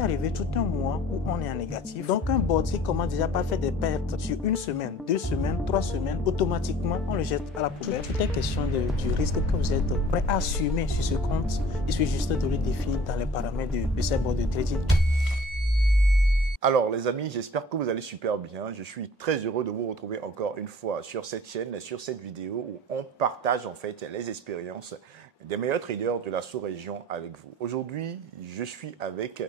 peut arriver tout un mois où on est en négatif. Donc un bot qui commence déjà par faire des pertes sur une semaine, 2 semaines, 3 semaines, automatiquement on le jette à la poubelle. Tout est question du risque que vous êtes prêt à assumer sur ce compte. Il suffit juste de le définir dans les paramètres de ces bots de trading. Alors les amis, j'espère que vous allez super bien. Je suis très heureux de vous retrouver encore une fois sur cette chaîne, sur cette vidéo où on partage en fait les expériences des meilleurs traders de la sous-région avec vous. Aujourd'hui, je suis avec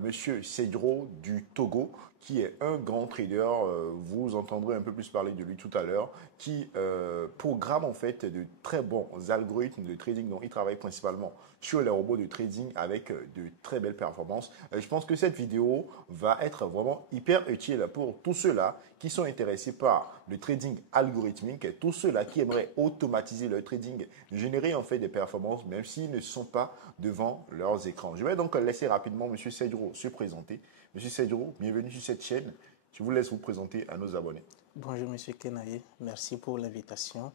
Monsieur Cedro du Togo, qui est un grand trader. Vous entendrez un peu plus parler de lui tout à l'heure, qui programme en fait de très bons algorithmes de trading. Donc, il travaille principalement sur les robots de trading avec de très belles performances. Je pense que cette vidéo va être vraiment hyper utile pour tous ceux-là qui sont intéressés par le trading algorithmique, tous ceux-là qui aimeraient automatiser leur trading, générer en fait des performances, même s'ils ne sont pas devant leurs écrans. Je vais donc laisser rapidement M. Cedro se présenter. M. Cedro, bienvenue sur cette chaîne. Je vous laisse vous présenter à nos abonnés. Bonjour M. Kenaye, merci pour l'invitation.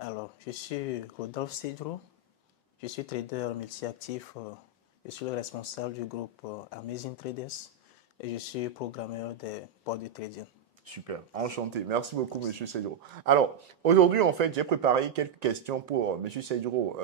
Alors, je suis Rodolphe Cedro, je suis trader multi-actif, je suis le responsable du groupe Amazing Traders et je suis programmeur des bots de trading. Super, enchanté. Merci beaucoup, Monsieur Cedro. Alors, aujourd'hui, en fait, j'ai préparé quelques questions pour Monsieur Cedro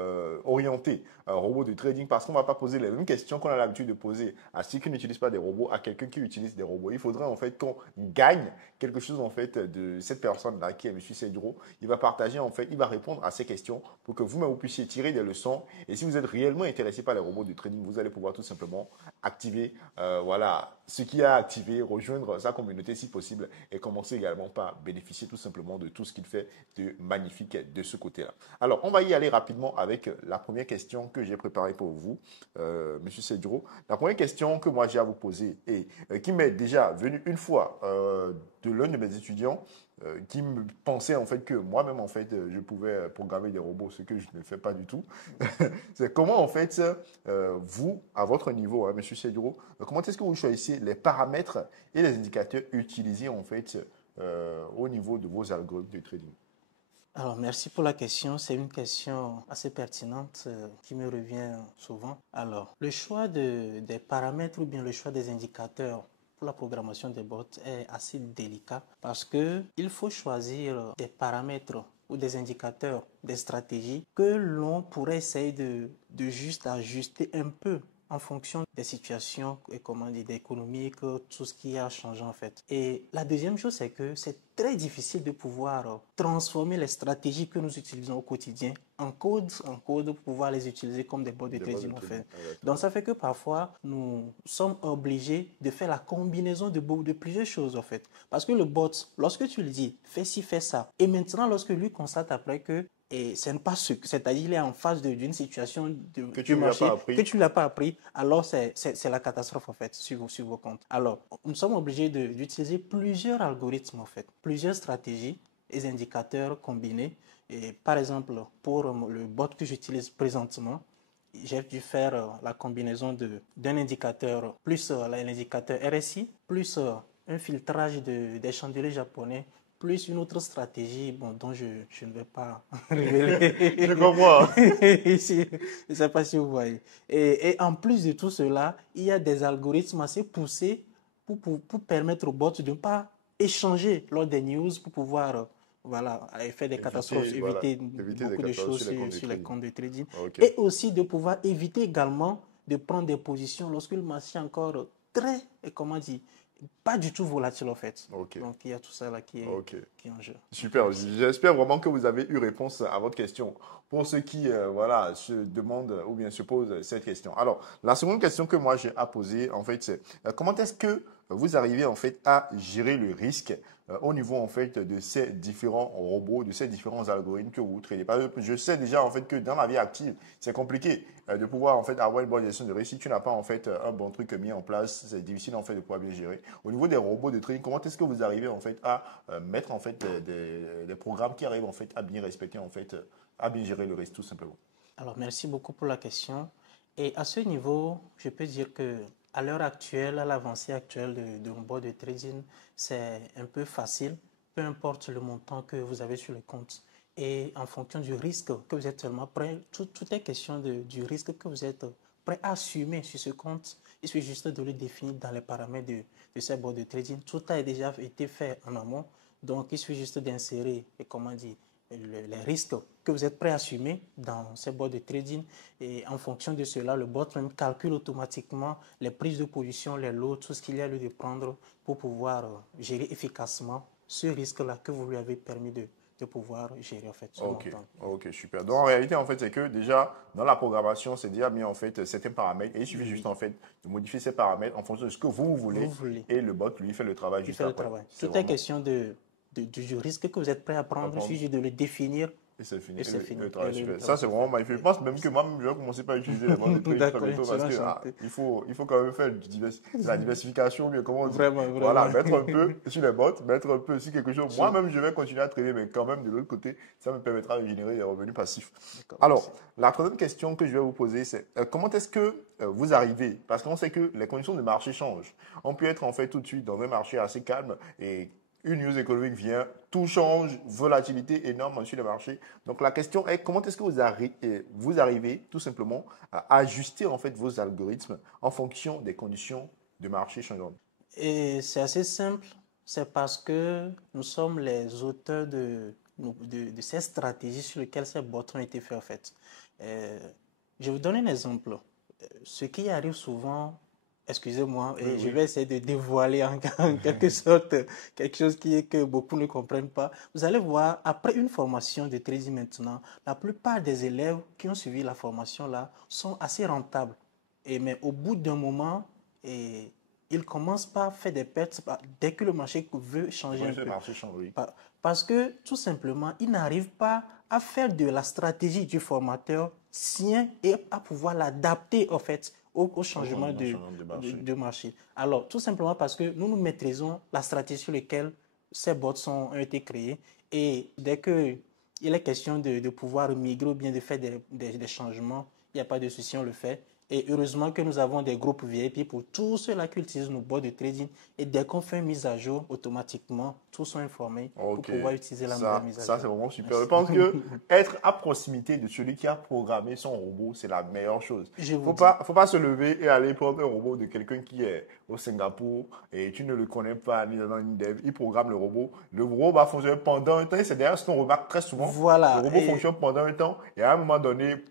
orienté robot de trading parce qu'on ne va pas poser les mêmes questions qu'on a l'habitude de poser à ceux qui n'utilisent pas des robots, à quelqu'un qui utilise des robots. Il faudrait en fait qu'on gagne quelque chose en fait de cette personne-là qui est Monsieur Cedro. Il va partager en fait, il va répondre à ces questions pour que vous-même vous puissiez tirer des leçons. Et si vous êtes réellement intéressé par les robots de trading, vous allez pouvoir tout simplement activer, voilà, ce qui a activé, rejoindre sa communauté si possible et commencer également par bénéficier tout simplement de tout ce qu'il fait de magnifique de ce côté-là. Alors, on va y aller rapidement avec la première question que j'ai préparée pour vous, Monsieur Cedro. La première question que moi j'ai à vous poser et qui m'est déjà venue une fois de l'un de mes étudiants qui me pensait en fait que moi-même en fait je pouvais programmer des robots, ce que je ne fais pas du tout. C'est comment en fait vous, à votre niveau, hein, Monsieur Cedro, comment est-ce que vous choisissez les paramètres et les indicateurs utilisés en fait au niveau de vos algorithmes de trading? Alors, merci pour la question. C'est une question assez pertinente qui me revient souvent. Alors, le choix des paramètres ou bien le choix des indicateurs pour la programmation des bots est assez délicat parce que il faut choisir des paramètres ou des indicateurs, des stratégies que l'on pourrait essayer de juste ajuster un peu en fonction des situations économiques, tout ce qui a changé en fait. Et la deuxième chose, c'est que c'est très difficile de pouvoir transformer les stratégies que nous utilisons au quotidien en code pour pouvoir les utiliser comme des bots de trading en fait. Donc ça fait que parfois, nous sommes obligés de faire la combinaison de plusieurs choses en fait. Parce que le bot, lorsque tu lui dis, fais ci, fais ça, et maintenant lorsque lui constate après que et ce n'est pas ce, c'est-à-dire qu'il est en face d'une situation du marché que tu ne l'as pas appris, alors c'est la catastrophe en fait sur vos comptes. Alors, nous sommes obligés d'utiliser plusieurs algorithmes en fait, plusieurs stratégies et indicateurs combinés. Et par exemple, pour le bot que j'utilise présentement, j'ai dû faire la combinaison d'un indicateur plus l'indicateur RSI, plus un filtrage des chandeliers japonais, plus une autre stratégie dont je ne vais pas révéler. Je comprends. Je ne sais pas si vous voyez. Et en plus de tout cela, il y a des algorithmes assez poussés pour permettre aux bots de ne pas échanger lors des news pour pouvoir voilà, faire des catastrophes, éviter beaucoup de choses sur les comptes de trading. Okay. Et aussi de pouvoir éviter également de prendre des positions lorsque le marché est encore très, comment dire, pas du tout volatile en fait. Okay. Donc il y a tout ça là qui est en jeu. Super, j'espère vraiment que vous avez eu réponse à votre question. Pour ceux qui voilà, se demandent ou bien se posent cette question. Alors, la seconde question que moi j'ai à poser en fait, c'est comment est-ce que vous arrivez en fait à gérer le risque au niveau en fait de ces différents robots, de ces différents algorithmes que vous tradez. Parce que je sais déjà en fait que dans la vie active, c'est compliqué de pouvoir en fait avoir une bonne gestion de risque. Si tu n'as pas en fait un bon truc mis en place, c'est difficile en fait de pouvoir bien gérer. Au niveau des robots de trading, comment est-ce que vous arrivez en fait à mettre en fait des programmes qui arrivent en fait à bien respecter en fait, à bien gérer le risque tout simplement? Alors merci beaucoup pour la question. Et à ce niveau, je peux dire que à l'heure actuelle, à l'avancée actuelle de bot de trading, c'est un peu facile, peu importe le montant que vous avez sur le compte. Et en fonction du risque que vous êtes seulement prêt, tout est question du risque que vous êtes prêt à assumer sur ce compte, il suffit juste de le définir dans les paramètres de ces bots de trading. Tout a déjà été fait en amont, donc il suffit juste d'insérer, comment dire, les risques que vous êtes prêt à assumer dans ces bots de trading, et en fonction de cela, le bot même calcule automatiquement les prises de position, les lots, tout ce qu'il y a lieu de prendre pour pouvoir gérer efficacement ce risque-là que vous lui avez permis de pouvoir gérer en fait ce Ok, montant. ok, super. Donc en réalité, en fait, c'est que déjà, dans la programmation, c'est déjà mis en fait certains paramètres et il suffit juste en fait de modifier ces paramètres en fonction de ce que vous voulez Vous voulez. et le bot lui fait le travail Il juste fait le après. travail. C'est Tout est vraiment question du risque que vous êtes prêt à prendre, il apprendre. suffit de le définir Et c'est fini. et c'est Et fini. le Et travail super. Ça, travail c'est se vraiment fait. magnifique. Je pense même que moi, je vais commencer par utiliser les bandes de trading très D'accord, bientôt tu parce vas que chanter. il faut quand même faire la diversification, mais comment on dit. Vraiment, Voilà, vraiment. mettre un peu sur les bots, mettre un peu sur quelque chose. Je- Moi-même, je vais continuer à trader, mais quand même, de l'autre côté, ça me permettra de générer des revenus passifs. D'accord, merci. Alors, la troisième question que je vais vous poser, c'est comment est-ce que vous arrivez, parce qu'on sait que les conditions de marché changent. On peut être en fait tout de suite dans un marché assez calme et une news économique vient, tout change, volatilité énorme sur le marché. Donc la question est comment est-ce que vous arrivez tout simplement à ajuster en fait vos algorithmes en fonction des conditions de marché changeantes. Et c'est assez simple, c'est parce que nous sommes les auteurs de ces stratégies sur lesquelles ces bots ont été faits en fait. Euh, je vous donne un exemple. Ce qui arrive souvent, excusez-moi, Oui, et je oui. vais essayer de dévoiler en quelque sorte quelque chose que beaucoup ne comprennent pas. Vous allez voir, après une formation de trading maintenant, la plupart des élèves qui ont suivi la formation là sont assez rentables. Mais au bout d'un moment, ils commencent par faire des pertes dès que le marché veut Les changer un conditions de peu. marché changent, oui. Parce que tout simplement, ils n'arrivent pas à faire de la stratégie du formateur sien et à pouvoir l'adapter en fait au Au changement changement changeant de marché. de marché. Alors, tout simplement parce que nous maîtrisons la stratégie sur laquelle ces bots ont été créés, et dès que il est question de pouvoir migrer ou bien de faire des changements, il n'y a pas de souci, on le fait. Et heureusement que nous avons des groupes VIP pour tous ceux-là qui utilisent nos bots de trading. Et dès qu'on fait une mise à jour, automatiquement, tous sont informés pour Ok, pouvoir utiliser la nouvelle mise à ça jour. c'est vraiment super. Je Merci. pense que être à proximité de celui qui a programmé son robot, c'est la meilleure chose. Je vous dis. Faut pas se lever et aller prendre un robot de quelqu'un qui est au Singapour et tu ne le connais pas ni dans une dev. Il programme le robot. Le robot va fonctionner pendant un temps et c'est d'ailleurs ce qu'on remarque très souvent. Le Voilà. robot fonctionne pendant un temps et à un moment donné,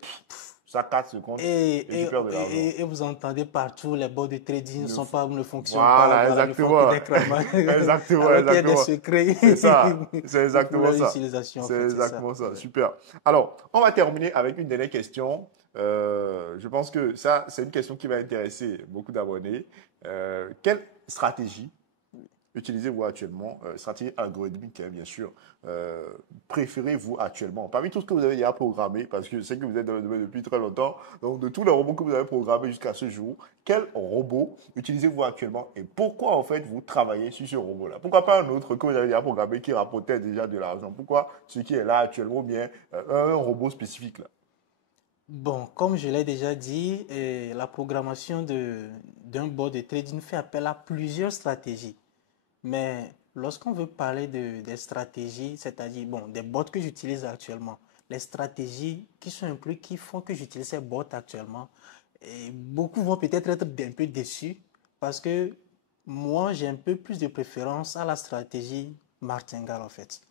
ça casse ce compte et tu perds de l'argent. Et vous entendez partout, les bots de trading Ne f- ne fonctionnent pas, Voilà, voilà, ne font que exactement. des cramages. Exactement, Alors qu'il y a des exactement. secrets C'est ça. C'est pour exactement leur ça. utilisation, en C'est fait, c'est ça. exactement ça. Ouais. Super. Alors, on va terminer avec une dernière question. Je pense que ça, c'est une question qui va intéresser beaucoup d'abonnés. Quelle stratégie utilisez-vous actuellement, stratégie algorithmique, hein, bien sûr, préférez-vous actuellement? Parmi tout ce que vous avez déjà programmé, parce que je sais que vous êtes dans le domaine depuis très longtemps, donc de tous les robots que vous avez programmés jusqu'à ce jour, quel robot utilisez-vous actuellement et pourquoi en fait vous travaillez sur ce robot-là? Pourquoi pas un autre que vous avez déjà programmé qui rapportait déjà de l'argent? Pourquoi ce qui est là actuellement ou bien un robot spécifique là? Bon, comme je l'ai déjà dit, la programmation d'un bot de trading fait appel à plusieurs stratégies. Mais lorsqu'on veut parler des stratégies, c'est-à-dire bon, des bots que j'utilise actuellement, les stratégies qui sont incluses, qui font que j'utilise ces bots actuellement, et beaucoup vont peut-être être un peu déçus parce que moi, j'ai un peu plus de préférence à la stratégie martingale en fait.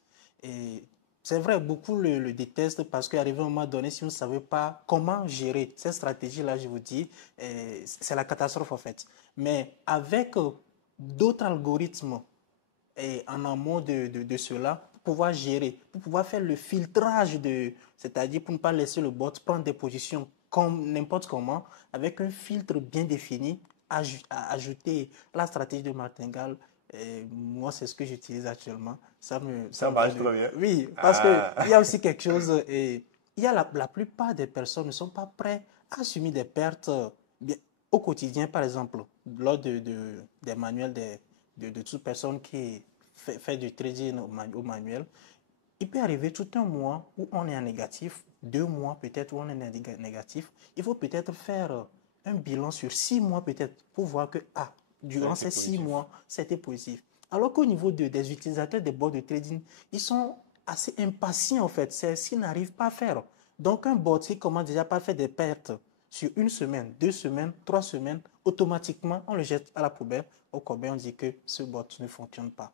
Et c'est vrai, beaucoup le détestent parce qu'arrivé à un moment donné, si vous ne savez pas comment gérer cette stratégie-là, je vous dis, c'est la catastrophe en fait. Mais avec d'autres algorithmes et en amont de cela, pour pouvoir gérer, pour pouvoir faire le filtrage c'est-à-dire pour ne pas laisser le bot prendre des positions comme n'importe comment, avec un filtre bien défini, ajouter la stratégie de martingale. Et moi, c'est ce que j'utilise actuellement. Ça Ça me va marche très bien. Oui, parce qu'il Ah. y a aussi quelque chose, et il y a la plupart des personnes ne sont pas prêtes à assumer des pertes au quotidien, par exemple, lors des manuels de toute personne qui fait du trading au manuel. Il peut arriver tout un mois où on est en négatif, 2 mois peut-être où on est en négatif. Il faut peut-être faire un bilan sur 6 mois peut-être pour voir que, Ça a durant été ces six positif. mois, c'était positif. Alors qu'au niveau des utilisateurs des bots de trading, ils sont assez impatients en fait. C'est ce qu'ils n'arrivent pas à faire. Donc un bot qui commence déjà par faire des pertes sur une semaine, 2 semaines, 3 semaines, automatiquement, on le jette à la poubelle, au corbeil, on dit que ce bot ne fonctionne pas.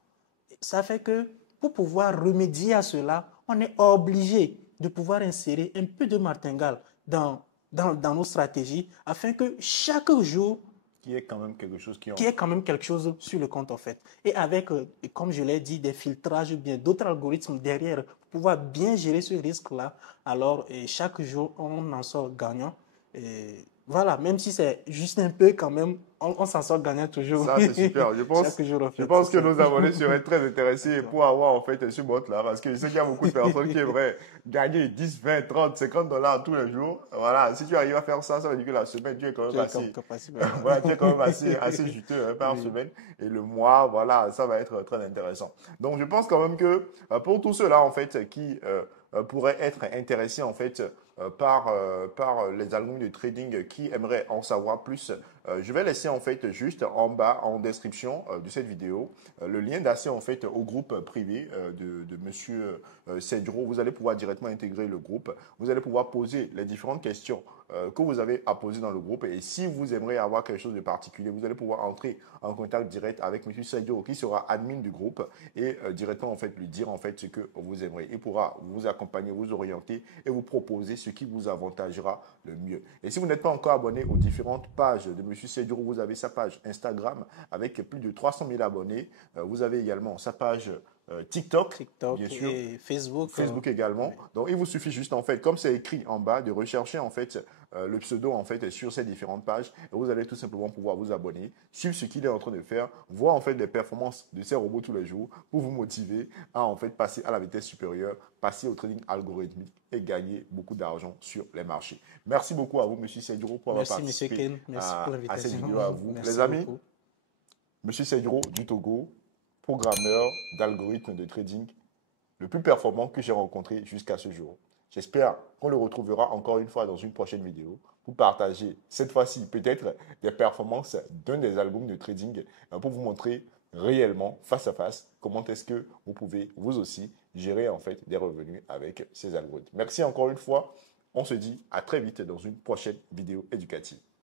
Ça fait que pour pouvoir remédier à cela, on est obligé de pouvoir insérer un peu de martingale dans nos stratégies afin que chaque jour, Qu'il y ait quand même quelque chose qui qu'il y ait quand même quelque chose sur le compte en fait. Et avec, comme je l'ai dit, des filtrages ou bien d'autres algorithmes derrière pour pouvoir bien gérer ce risque-là, alors chaque jour, on en sort gagnant. Et voilà, même si c'est juste un peu quand même, on s'en sort gagnant toujours. Ça, c'est super. Chaque jour, en Je fait, pense c'est que ça. nos abonnés seraient très intéressés pour avoir en fait ce bot-là parce que je sais qu'il y a beaucoup de personnes qui aimeraient gagner 10, 20, 30, 50 dollars tous les jours. Voilà, si tu arrives à faire ça, ça veut dire que la semaine, tu es quand même assez, voilà, tu es quand même assez juteux hein, par Oui. semaine. Et le mois, voilà, ça va être très intéressant. Donc, je pense quand même que pour tous ceux-là, en fait, qui pourraient être intéressés, en fait, par les algorithmes de trading qui aimeraient en savoir plus, je vais laisser en fait juste en bas en description de cette vidéo le lien d'accès en fait au groupe privé de Monsieur Cedro. Vous allez pouvoir directement intégrer le groupe. Vous allez pouvoir poser les différentes questions que vous avez à poser dans le groupe. Et si vous aimeriez avoir quelque chose de particulier, vous allez pouvoir entrer en contact direct avec Monsieur Cedro qui sera admin du groupe et directement en fait lui dire en fait ce que vous aimeriez. Il pourra vous accompagner, vous orienter et vous proposer ce qui vous avantagera le mieux. Et si vous n'êtes pas encore abonné aux différentes pages de Monsieur Cedro, vous avez sa page Instagram avec plus de 300 000 abonnés. Vous avez également sa page TikTok, bien TikTok sûr. et Facebook. Facebook également. Oui. Donc, il vous suffit juste, en fait, comme c'est écrit en bas, de rechercher, en fait, le pseudo, en fait, sur ces différentes pages. Et vous allez tout simplement pouvoir vous abonner, suivre ce qu'il est en train de faire, voir, en fait, les performances de ces robots tous les jours pour vous motiver à, en fait, passer à la vitesse supérieure, passer au trading algorithmique et gagner beaucoup d'argent sur les marchés. Merci beaucoup à vous, Monsieur Cedro, pour avoir Merci, Monsieur participé Ken. Merci pour à cette l'invitation. vidéo à vous. Les Merci amis, beaucoup. Monsieur Cedro du Togo, programmeur d'algorithmes de trading le plus performant que j'ai rencontré jusqu'à ce jour. J'espère qu'on le retrouvera encore une fois dans une prochaine vidéo pour partager cette fois-ci peut-être des performances d'un des algorithmes de trading pour vous montrer réellement face à face comment est-ce que vous pouvez vous aussi gérer en fait des revenus avec ces algorithmes. Merci encore une fois. On se dit à très vite dans une prochaine vidéo éducative.